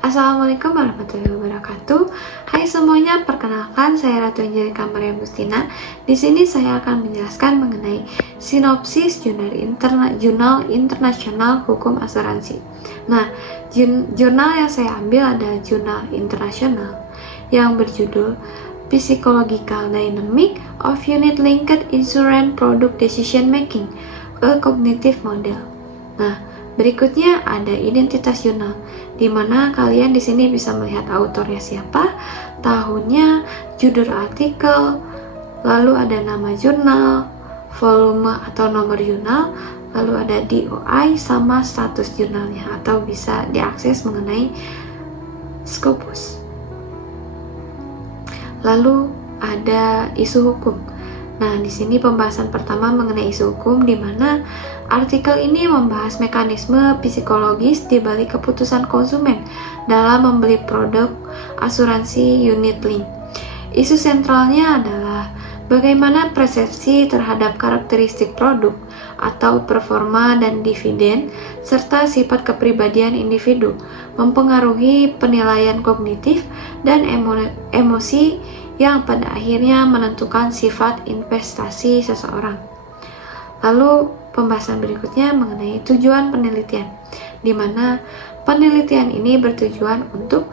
Assalamualaikum warahmatullahi wabarakatuh. Hai semuanya, perkenalkan saya Ratu Angelika Maria Bustina. Di sini saya akan menjelaskan mengenai sinopsis Jurnal Internasional Hukum Asuransi. Nah, jurnal yang saya ambil adalah jurnal internasional yang berjudul Psychological Dynamic of Unit-Linked Insurance Product Decision Making, a Cognitive Model. Nah, berikutnya ada identitas jurnal, di mana kalian di sini bisa melihat autornya siapa, tahunnya, judul artikel, lalu ada nama jurnal, volume atau nomor jurnal, lalu ada DOI sama status jurnalnya, atau bisa diakses mengenai Scopus. Lalu ada isu hukum. Nah, di sini pembahasan pertama mengenai isu hukum, di mana artikel ini membahas mekanisme psikologis di balik keputusan konsumen dalam membeli produk asuransi unit link. Isu sentralnya adalah bagaimana persepsi terhadap karakteristik produk atau performa dan dividen, serta sifat kepribadian individu mempengaruhi penilaian kognitif dan emosi yang pada akhirnya menentukan sifat investasi seseorang. Lalu pembahasan berikutnya mengenai tujuan penelitian, di mana penelitian ini bertujuan untuk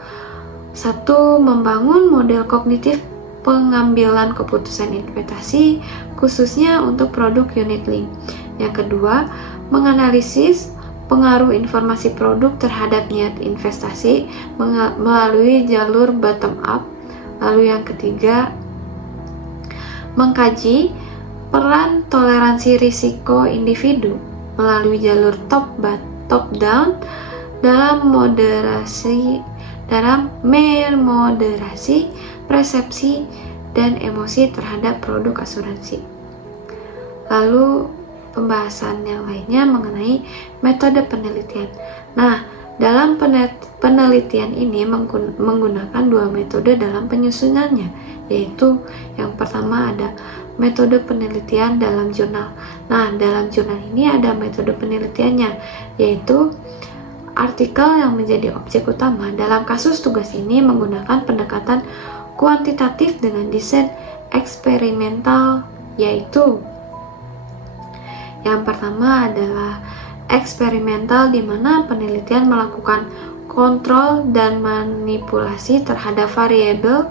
satu, membangun model kognitif pengambilan keputusan investasi khususnya untuk produk unit link. Yang kedua, menganalisis pengaruh informasi produk terhadap niat investasi melalui jalur bottom up. Lalu yang ketiga, mengkaji peran toleransi risiko individu melalui jalur top down dalam moderasi persepsi dan emosi terhadap produk asuransi. Lalu pembahasan yang lainnya mengenai metode penelitian. Nah, dalam penelitian ini menggunakan dua metode dalam penyusunannya, yaitu yang pertama ada metode penelitian dalam jurnal. Nah, dalam jurnal ini ada metode penelitiannya, yaitu artikel yang menjadi objek utama. Dalam kasus tugas ini menggunakan pendekatan kuantitatif dengan desain eksperimental, yaitu yang pertama adalah eksperimental, di mana penelitian melakukan kontrol dan manipulasi terhadap variabel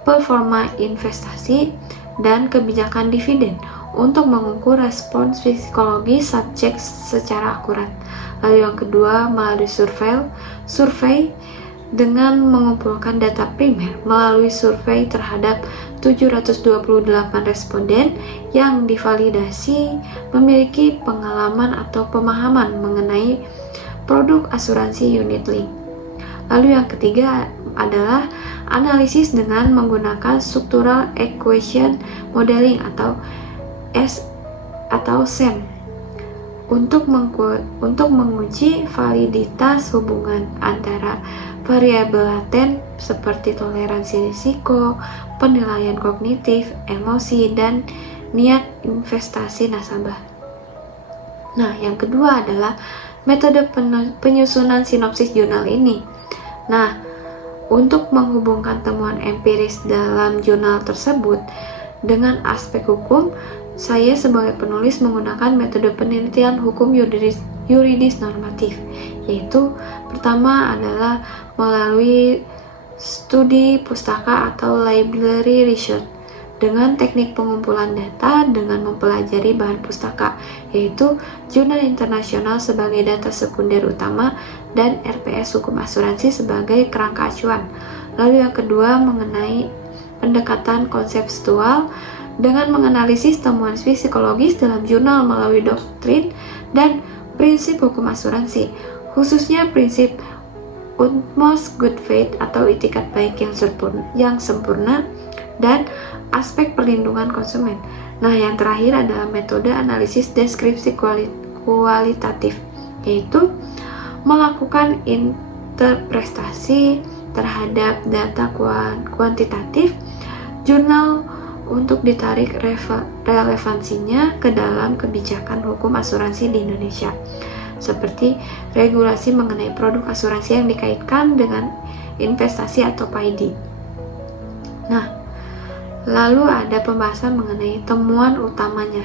performa investasi dan kebijakan dividen untuk mengukur respons psikologi subjek secara akurat. Lalu yang kedua, melalui survei dengan mengumpulkan data primer melalui survei terhadap 728 responden yang divalidasi memiliki pengalaman atau pemahaman mengenai produk asuransi unit link. Lalu yang ketiga adalah analisis dengan menggunakan structural equation modeling atau SEM untuk menguji validitas hubungan antara variabel laten seperti toleransi risiko, penilaian kognitif, emosi, dan niat investasi nasabah. Nah, yang kedua adalah metode penyusunan sinopsis jurnal ini. Nah, untuk menghubungkan temuan empiris dalam jurnal tersebut dengan aspek hukum, saya sebagai penulis menggunakan metode penelitian hukum yuridis normatif, yaitu pertama adalah melalui studi pustaka atau library research dengan teknik pengumpulan data dengan mempelajari bahan pustaka, yaitu jurnal internasional sebagai data sekunder utama dan RPS hukum asuransi sebagai kerangka acuan. Lalu yang kedua mengenai pendekatan konseptual dengan menganalisis temuan psikologis dalam jurnal melalui doktrin dan prinsip hukum asuransi, khususnya prinsip utmost good faith atau itikat baik yang sempurna dan aspek perlindungan konsumen. Nah, yang terakhir adalah metode analisis deskripsi kualitatif, yaitu melakukan interpretasi terhadap data kuantitatif jurnal untuk ditarik relevansinya ke dalam kebijakan hukum asuransi di Indonesia. seperti regulasi mengenai produk asuransi yang dikaitkan dengan investasi atau PID. Nah, lalu ada pembahasan mengenai temuan utamanya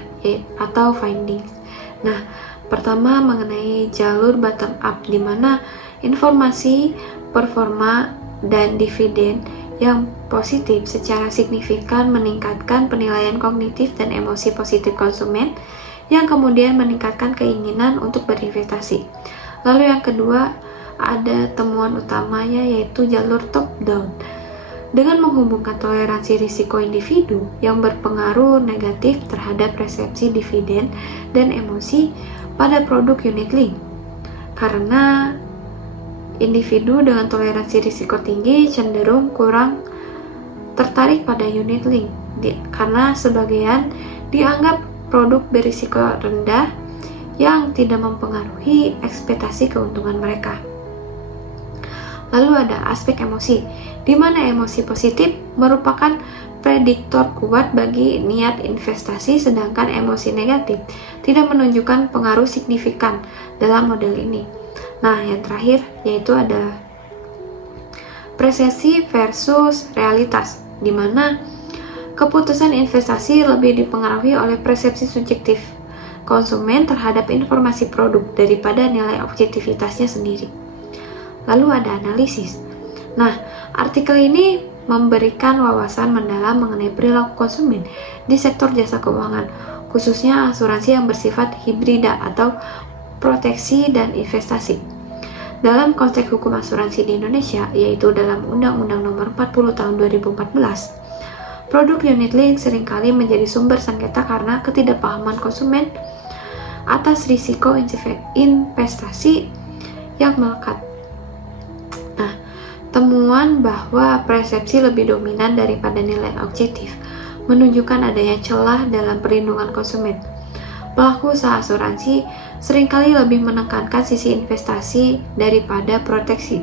atau findings. Nah, pertama mengenai jalur bottom up, di mana informasi performa dan dividen yang positif secara signifikan meningkatkan penilaian kognitif dan emosi positif konsumen, yang kemudian meningkatkan keinginan untuk berinvestasi. Lalu yang kedua ada temuan utamanya, yaitu jalur top down, dengan menghubungkan toleransi risiko individu yang berpengaruh negatif terhadap persepsi dividen dan emosi pada produk unit link. Karena individu dengan toleransi risiko tinggi cenderung kurang tertarik pada unit link, karena sebagian dianggap produk berisiko rendah yang tidak mempengaruhi ekspektasi keuntungan mereka. Lalu ada aspek emosi, di mana emosi positif merupakan prediktor kuat bagi niat investasi, sedangkan emosi negatif tidak menunjukkan pengaruh signifikan dalam model ini. Nah, yang terakhir yaitu ada persepsi versus realitas, di mana keputusan investasi lebih dipengaruhi oleh persepsi subjektif konsumen terhadap informasi produk daripada nilai objektivitasnya sendiri. Lalu ada analisis. Nah, artikel ini memberikan wawasan mendalam mengenai perilaku konsumen di sektor jasa keuangan, khususnya asuransi yang bersifat hibrida atau proteksi dan investasi. Dalam konteks hukum asuransi di Indonesia, yaitu dalam Undang-Undang Nomor 40 Tahun 2014, produk unit link seringkali menjadi sumber sengketa karena ketidakpahaman konsumen atas risiko investasi yang melekat. Nah, temuan bahwa persepsi lebih dominan daripada nilai objektif menunjukkan adanya celah dalam perlindungan konsumen. Pelaku usaha asuransi seringkali lebih menekankan sisi investasi daripada proteksi.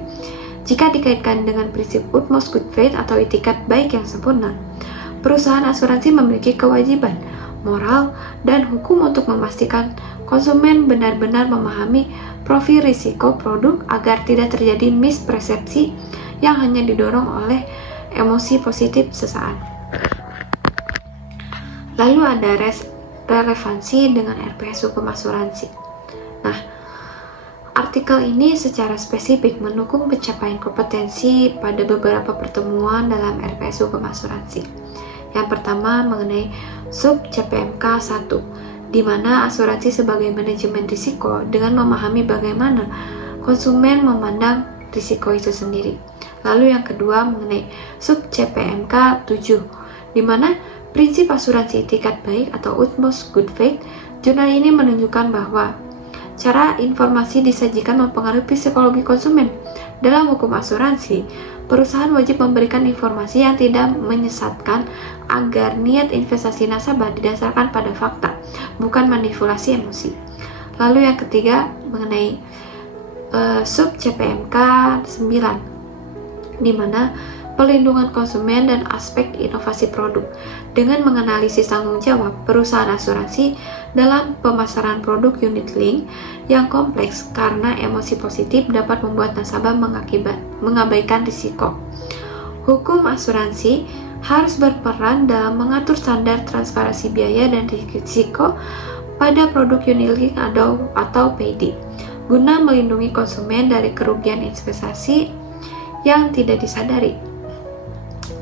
Jika dikaitkan dengan prinsip utmost good faith atau itikat baik yang sempurna, perusahaan asuransi memiliki kewajiban moral dan hukum untuk memastikan konsumen benar-benar memahami profil risiko produk agar tidak terjadi mispersepsi yang hanya didorong oleh emosi positif sesaat. Lalu ada relevansi dengan RPS hukum asuransi. Nah, artikel ini secara spesifik mendukung pencapaian kompetensi pada beberapa pertemuan dalam RPS hukum asuransi. Yang pertama mengenai sub CPMK 1, di mana asuransi sebagai manajemen risiko dengan memahami bagaimana konsumen memandang risiko itu sendiri. Lalu yang kedua mengenai sub CPMK 7, di mana prinsip asuransi itikat baik atau utmost good faith. Jurnal ini menunjukkan bahwa cara informasi disajikan mempengaruhi psikologi konsumen. Dalam hukum asuransi, perusahaan wajib memberikan informasi yang tidak menyesatkan agar niat investasi nasabah didasarkan pada fakta, bukan manipulasi emosi. Lalu yang ketiga mengenai sub CPMK 9, di mana pelindungan konsumen dan aspek inovasi produk, dengan menganalisis tanggung jawab perusahaan asuransi dalam pemasaran produk unit link yang kompleks karena emosi positif dapat membuat nasabah mengabaikan risiko. Hukum asuransi harus berperan dalam mengatur standar transparansi biaya dan risiko pada produk unit link atau PID, guna melindungi konsumen dari kerugian investasi yang tidak disadari.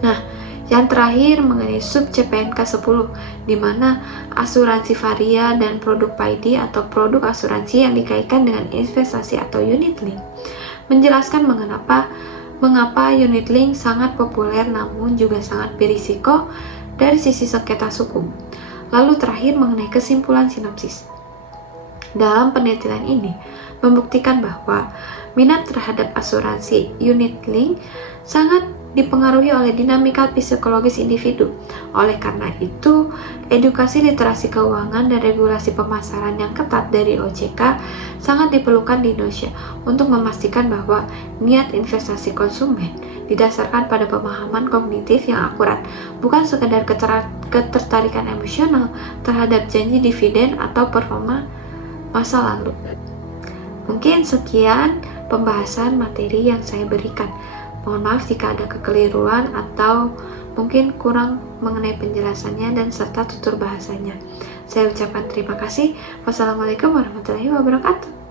Nah, yang terakhir mengenai sub CPNK 10, di mana asuransi varia dan produk PID atau produk asuransi yang dikaitkan dengan investasi atau unit link, menjelaskan mengapa unit link sangat populer namun juga sangat berisiko dari sisi sengketa hukum. Lalu terakhir mengenai kesimpulan sinopsis. Dalam penelitian ini membuktikan bahwa minat terhadap asuransi unit link sangat dipengaruhi oleh dinamika psikologis individu. Oleh karena itu, edukasi literasi keuangan dan regulasi pemasaran yang ketat dari OJK sangat diperlukan di Indonesia untuk memastikan bahwa niat investasi konsumen didasarkan pada pemahaman kognitif yang akurat, bukan sekadar ketertarikan emosional terhadap janji dividen atau performa masa lalu. Mungkin sekian pembahasan materi yang saya berikan. Mohon maaf jika ada kekeliruan atau mungkin kurang mengenai penjelasannya dan serta tutur bahasanya. Saya ucapkan terima kasih. Wassalamualaikum warahmatullahi wabarakatuh.